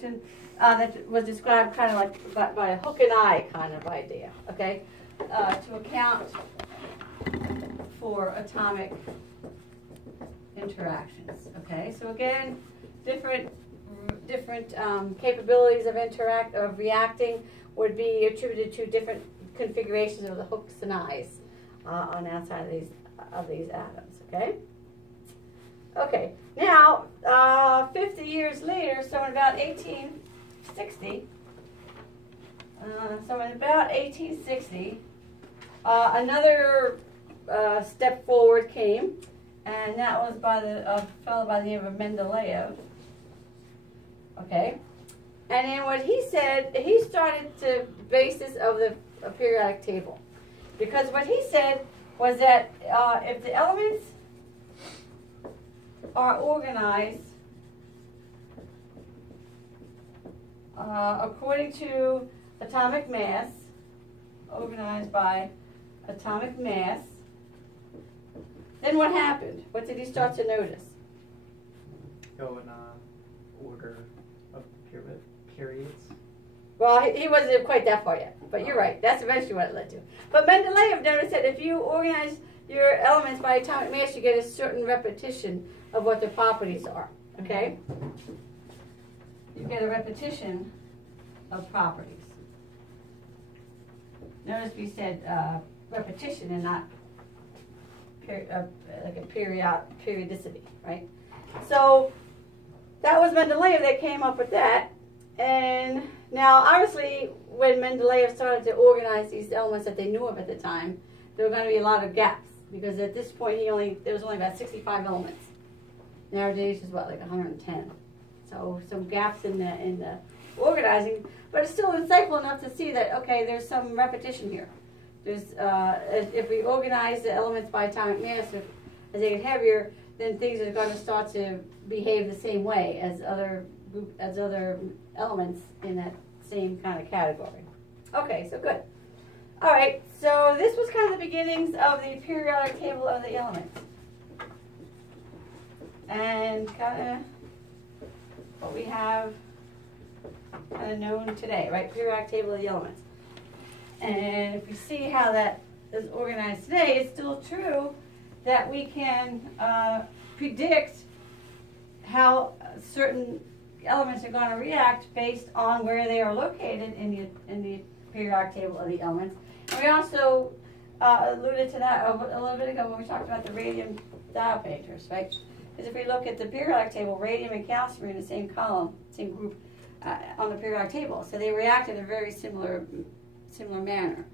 that was described kind of like by a hook and eye kind of idea, okay, to account for atomic interactions, okay. So again, different capabilities of reacting would be attributed to different configurations of the hooks and eyes on the outside of these atoms, okay. Okay, now 50 years later, so in about 1860, another step forward came, and that was by a fellow by the name of Mendeleev. Okay, and then what he said, he started the basis of the periodic table, because what he said was that if the elements are organized according to atomic mass, organized by atomic mass, then what happened? What did he start to notice? Go in order of periods. Well, he wasn't quite that far yet, but you're right. That's eventually what it led to. But Mendeleev noticed that if you organize your elements by atomic mass, you get a certain repetition of what their properties are, okay? You get a repetition of properties. Notice we said repetition and not like a periodicity, right? So that was Mendeleev that came up with that. And now, obviously, when Mendeleev started to organize these elements that they knew of at the time, there were going to be a lot of gaps, because at this point there was only about 65 elements. Nowadays is what, like 110. So some gaps in the organizing, but it's still insightful enough to see that, okay, there's some repetition here. There's if we organize the elements by atomic mass, as they get heavier, then things are going to start to behave the same way as other elements in that same kind of category. Okay, so good. All right, so this was kind of the beginnings of the periodic table of the elements. And kind of what we have kind of known today, right? Periodic table of the elements. And if we see how that is organized today, it's still true that we can predict how certain elements are going to react based on where they are located in the periodic table of the elements. And we also alluded to that a little bit ago when we talked about the radium diopanters, right? Because if we look at the periodic table, radium and calcium are in the same column, same group on the periodic table. So they react in a very similar manner.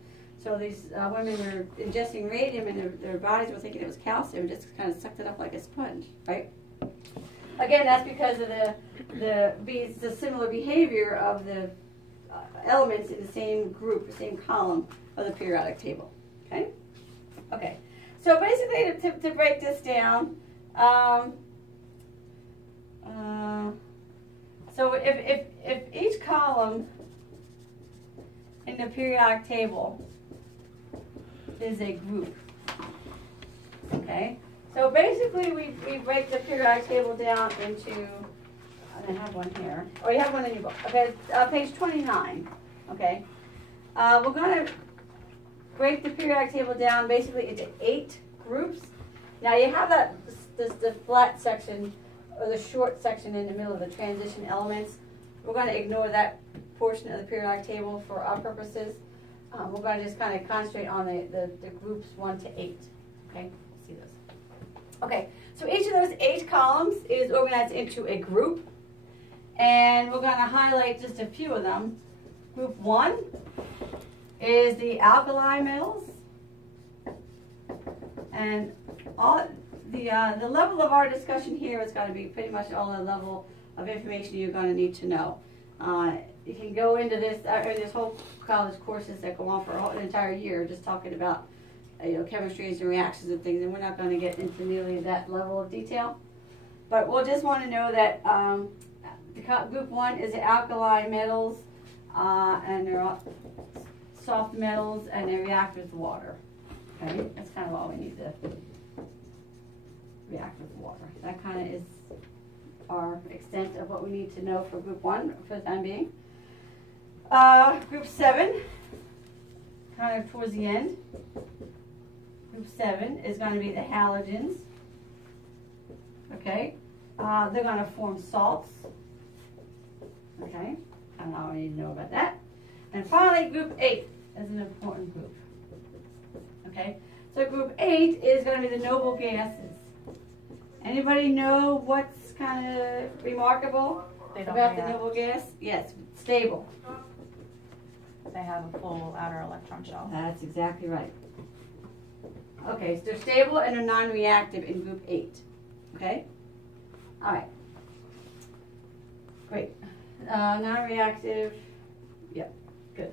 So these women were ingesting radium and their bodies were thinking it was calcium, just kind of sucked it up like a sponge, right? Again, that's because of the similar behavior of the elements in the same group, the same column of the periodic table. Okay? Okay. So basically, to break this down, so if each column in the periodic table is a group, okay? So basically, we break the periodic table down into, I have one here. Oh, you have one in your book. Okay, page 29, okay? We're going to break the periodic table down basically into 8 groups. Now, you have the flat section, or the short section in the middle of the transition elements. We're going to ignore that portion of the periodic table for our purposes. We're going to just kind of concentrate on the groups 1 to 8, okay? Let's see those. Okay, so each of those 8 columns is organized into a group, and we're going to highlight just a few of them. Group 1 is the alkali metals, and all the level of our discussion here is going to be pretty much all the level of information you're going to need to know. You can go into this whole college courses that go on for an entire year just talking about chemistries and reactions and things, and we're not going to get into nearly that level of detail. But we'll just want to know that group 1 is the alkali metals, and they're all soft metals, and they react with water. Okay, that's kind of all we need to react with water. That kind of is our extent of what we need to know for group 1 for the time being. Group 7, kind of towards the end. Group 7 is going to be the halogens. Okay, they're going to form salts. Okay, I don't know, I need to know about that. And finally, group 8 is an important group. Okay, so group 8 is going to be the noble gases. Anybody know what's kind of remarkable They don't about the react. noble gas? Yes, stable. They have a full outer electron shell. That's exactly right. Okay, so they're stable and they're non-reactive in group 8. Okay? All right. Great. Non-reactive. Yep, good.